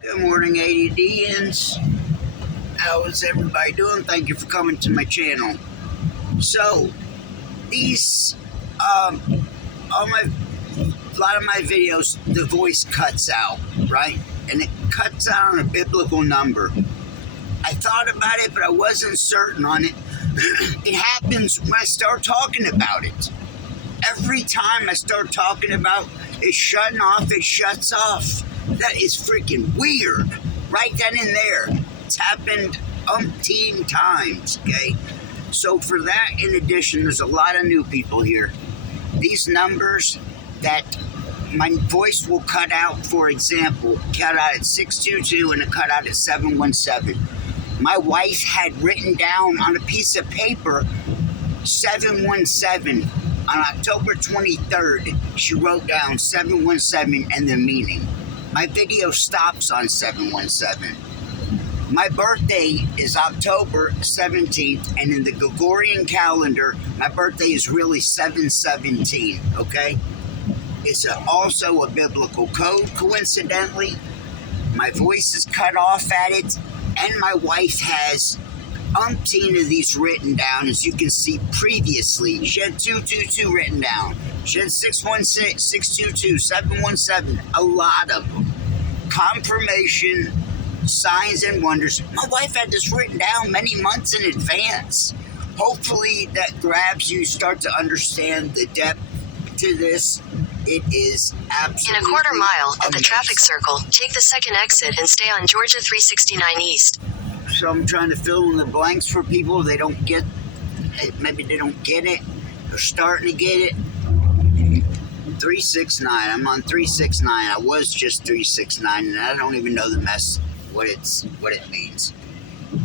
Good morning, ADDians. How is everybody doing? Thank you for coming to my channel. So, these, a lot of my videos, the voice cuts out, right? And it cuts out on a biblical number. I thought about it, but I wasn't certain on it. It happens when I start talking about it. Every time I start talking about it shutting off, it shuts off. That is freaking weird. Right then and there. It's happened umpteen times, okay? So for that, in addition, there's a lot of new people here. These numbers that my voice will cut out, for example, cut out at 622 and it cut out at 717. My wife had written down on a piece of paper 717. On October 23rd, she wrote down 717 and the meaning. My video stops on 717. My birthday is October 17th, and in the Gregorian calendar, my birthday is really 717, okay? It's also a biblical code, coincidentally. My voice is cut off at it, and my wife has umpteen of these written down, as you can see previously. She had 222 written down. She had 616, 622, 717, a lot of them. Confirmation, signs and wonders. My wife had this written down many months in advance. Hopefully that grabs you, start to understand the depth to this. It is absolutely in a quarter mile at the amazing. traffic circle, take the second exit and stay on Georgia 369 East. So I'm trying to fill in the blanks for people. They don't get, maybe they don't get it. They're starting to get it. 369. I'm on 369. I was just 369, and I don't even know the mess what it means.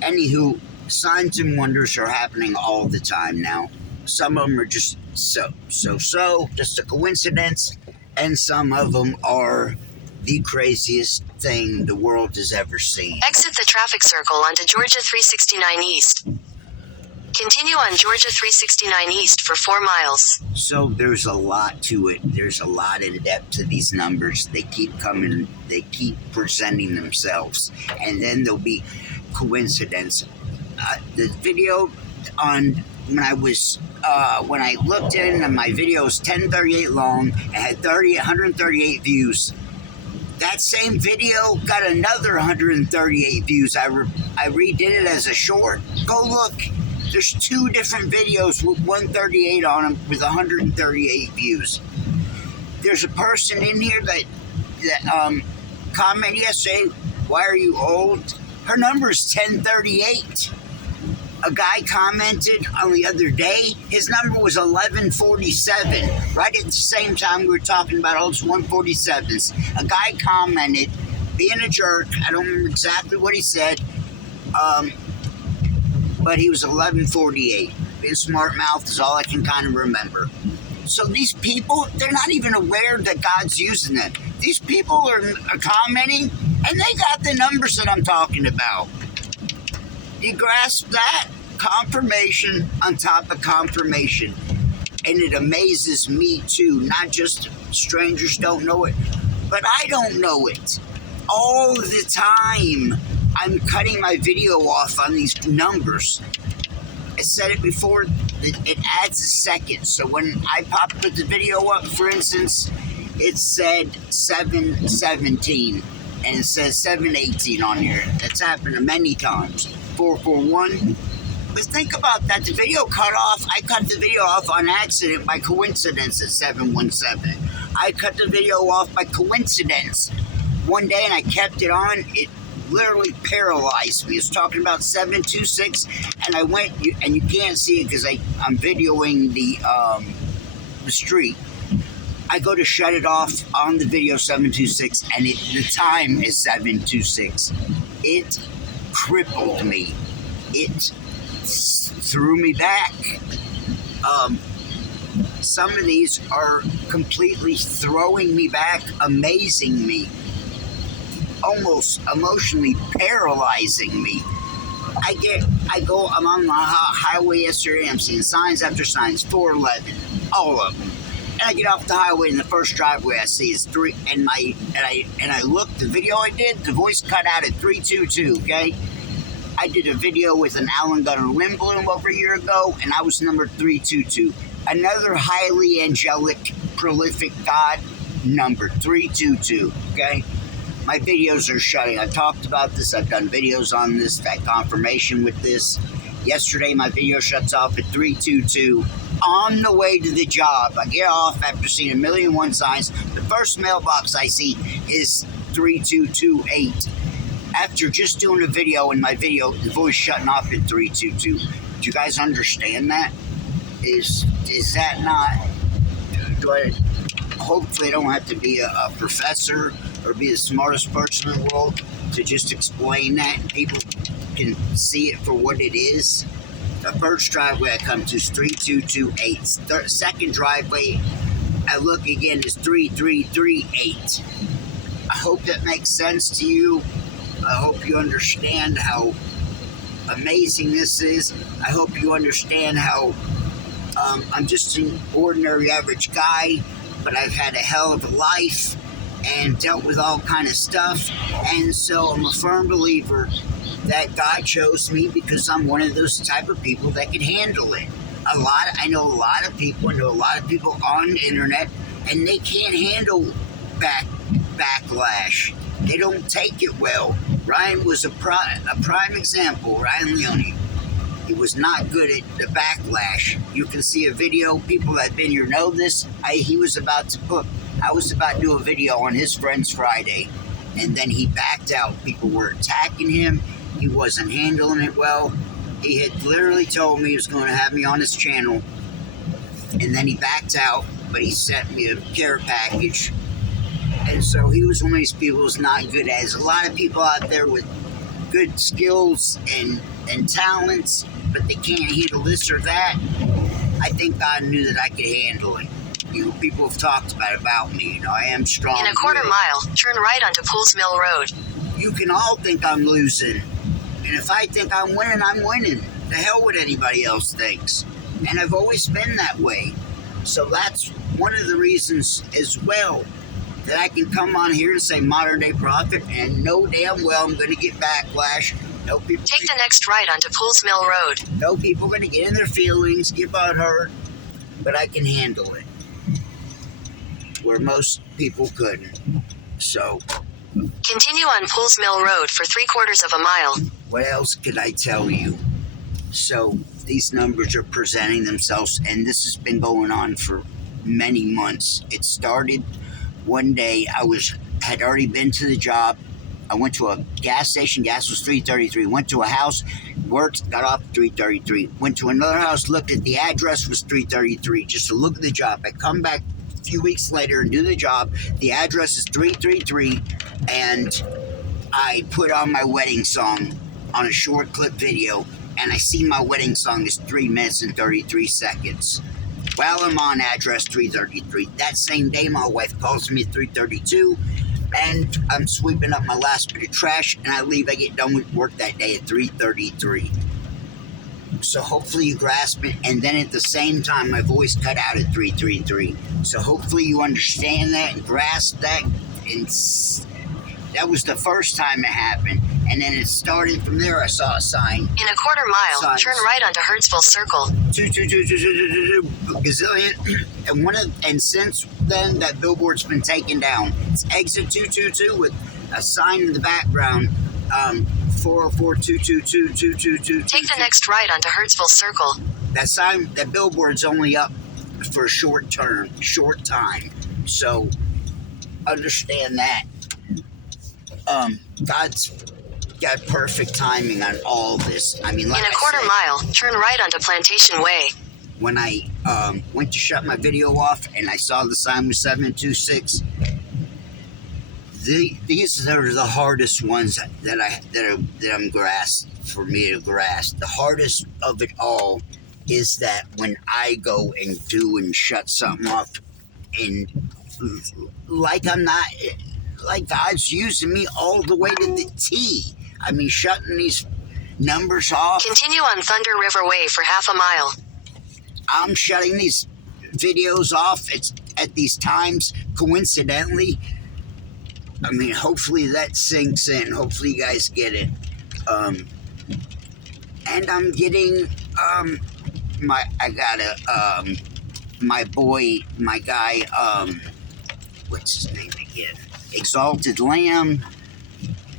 Anywho, signs and wonders are happening all the time now. Some of them are just so, just a coincidence, and some of them are the craziest thing the world has ever seen. Exit the traffic circle onto Georgia 369 East. Continue on Georgia 369 East for 4 miles. So there's a lot to it. There's a lot in depth to these numbers. They keep coming. They keep presenting themselves. And then there'll be coincidence. The video on when I looked in, and my video is 10:38 long. It had 138 views. That same video got another 138 views. I redid it as a short. Go look. There's 2 different videos with 138 on them with 138 views. There's a person in here that commented yesterday, "Why are you old?" Her number is 1038. A guy commented on the other day, his number was 1147. Right at the same time we were talking about all those 147s. A guy commented, being a jerk, I don't remember exactly what he said, but he was 1148. Being smart mouth is all I can kind of remember. So these people, they're not even aware that God's using them. These people are commenting, and they got the numbers that I'm talking about. You grasp that? Confirmation on top of confirmation. And it amazes me too. Not just strangers don't know it, but I don't know it. All the time, I'm cutting my video off on these numbers. I said it before, it adds a second. So when I put the video up, for instance, it said 717. And it says 718 on here. That's happened many times. 441. But think about that. The video cut off. I cut the video off on accident by coincidence at 717. I cut the video off by coincidence one day, and I kept it on. It literally paralyzed me. It's talking about 726, and I went, and you can't see it because I'm videoing the street. I go to shut it off on the video 726, and the time is 726. It crippled me. It threw me back. Some of these are completely throwing me back, amazing me, almost emotionally paralyzing me. I'm on the highway yesterday, I'm seeing signs after signs, 411, all of them. And I get off the highway, and the first driveway I see is 3. And I look, the video I did, the voice cut out at 322. Okay, I did a video with an Alan Gunnar Lindblom over a year ago, and I was number 322. Another highly angelic, prolific God, number 322. Okay. My videos are shutting. I talked about this. I've done videos on this. Got confirmation with this. Yesterday, my video shuts off at 322. On the way to the job, I get off after seeing 1,000,001 signs. The first mailbox I see is 3228. After just doing a video, in my video, the voice shutting off at 322. Do you guys understand that? Is that not? Do I? Hopefully, I don't have to be a professor or be the smartest person in the world to just explain that. People can see it for what it is. The first driveway I come to is 3228. Second driveway I look again is 3338. I hope that makes sense to you. I hope you understand how amazing this is. I hope you understand how I'm just an ordinary average guy, but I've had a hell of a life and dealt with all kind of stuff. And so I'm a firm believer that God chose me because I'm one of those type of people that can handle it. I know a lot of people on the internet, and they can't handle backlash. They don't take it well. Ryan was a prime example. Ryan Leone. He was not good at the backlash. You can see a video. People that have been here know this. I was about to do a video on his Friends Friday, and then he backed out. People were attacking him. He wasn't handling it well. He had literally told me he was going to have me on his channel, and then he backed out, but he sent me a care package. And so he was one of these people who's not good at it. There's a lot of people out there with good skills and talents, but they can't handle this or that. I think God knew that I could handle it. People have talked about me. I am strong. In a quarter mile, turn right onto Pools Mill Road. You can all think I'm losing. And if I think I'm winning, I'm winning. The hell what anybody else thinks. And I've always been that way. So that's one of the reasons as well that I can come on here and say modern day prophet and know damn well I'm going to get backlash. No people. Take the next right onto Pools Mill Road. No people are going to get in their feelings, get butthurt, but I can handle it. Where most people couldn't. So. Continue on Pools Mill Road for 3/4 of a mile. What else could I tell you? So these numbers are presenting themselves, and this has been going on for many months. It started one day. Had already been to the job. I went to a gas station. Gas was $3.33. Went to a house, worked, got off $3.33. Went to another house, looked at the address was $3.33. Just to look at the job. I come back a few weeks later and do the job. The address is $3.33, and I put on my wedding song on a short clip video, and I see my wedding song is 3 minutes and 33 seconds. Well, I'm on address 333. That same day, my wife calls me at 332, and I'm sweeping up my last bit of trash, and I leave. I get done with work that day at 333. So hopefully you grasp it, and then at the same time, my voice cut out at 333. So hopefully you understand that and grasp that, and that was the first time it happened. And then it started from there. I saw a sign. In a quarter mile, turn right onto Hertzville Circle. Gazillion. And since then, that billboard's been taken down. It's exit 222 with a sign in the background. 404-222-222. Take the next right onto Hertzville Circle. That billboard's only up for a short time. So understand that. God's got perfect timing on all this. I mean, like in a quarter mile, turn right onto Plantation Way. When I went to shut my video off and I saw the sign was 726, these are the hardest ones that I'm for me to grasp. The hardest of it all is that when I go and do and shut something off, and like God's using me all the way to the T. I mean, shutting these numbers off. Continue on Thunder River Way for half a mile. I'm shutting these videos off. at these times, coincidentally. I mean, hopefully that sinks in. Hopefully you guys get it. And I'm getting my boy, my guy, what's his name again? Exalted Lamb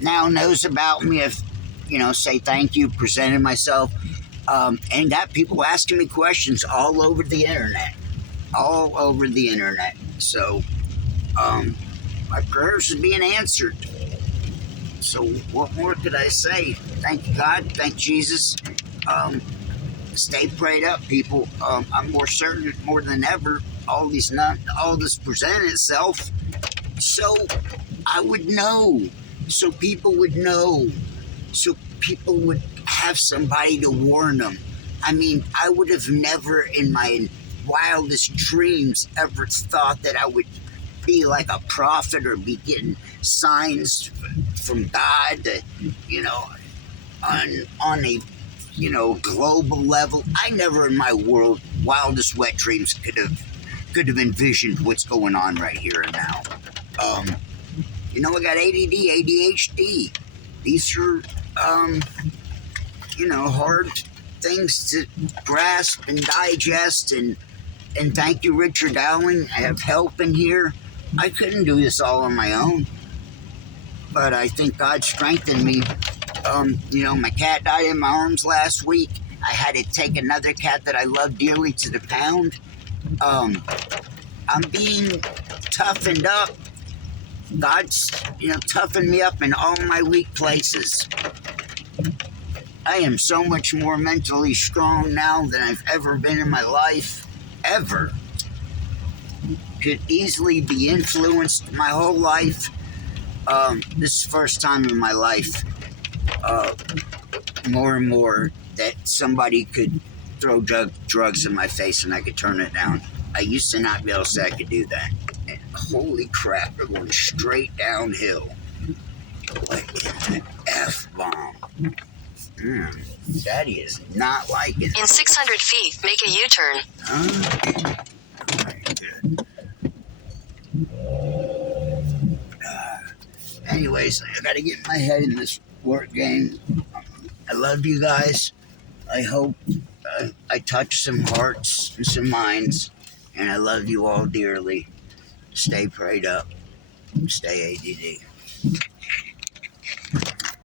now knows about me. If say thank you, presented myself, and got people asking me questions all over the internet, So, my prayers are being answered. So, what more could I say? Thank God, thank Jesus. Stay prayed up, people. I'm more certain, more than ever, all this presented itself, so I would know, so people would know, so people would have somebody to warn them. I mean, I would have never in my wildest dreams ever thought that I would be like a prophet or be getting signs from God that, on a global level. I never in my wildest wet dreams could have envisioned what's going on right here and now. I got ADD, ADHD. These are hard things to grasp and digest, and thank you, Richard Dowling. I have help in here. I couldn't do this all on my own, but I think God strengthened me. My cat died in my arms last week. I had to take another cat that I love dearly to the pound. I'm being toughened up. God's, toughened me up in all my weak places. I am so much more mentally strong now than I've ever been in my life. Ever. Could easily be influenced my whole life. This is the first time in my life, more and more, that somebody could throw drugs in my face and I could turn it down. I used to not be able to say I could do that. And holy crap, they're going straight downhill. Like an F-bomb. Daddy is not liking it. In 600 feet, make a U-turn. Very good. Anyways, I gotta get my head in this work game. I love you guys. I hope I touch some hearts and some minds. And I love you all dearly. Stay prayed up. Stay ADD.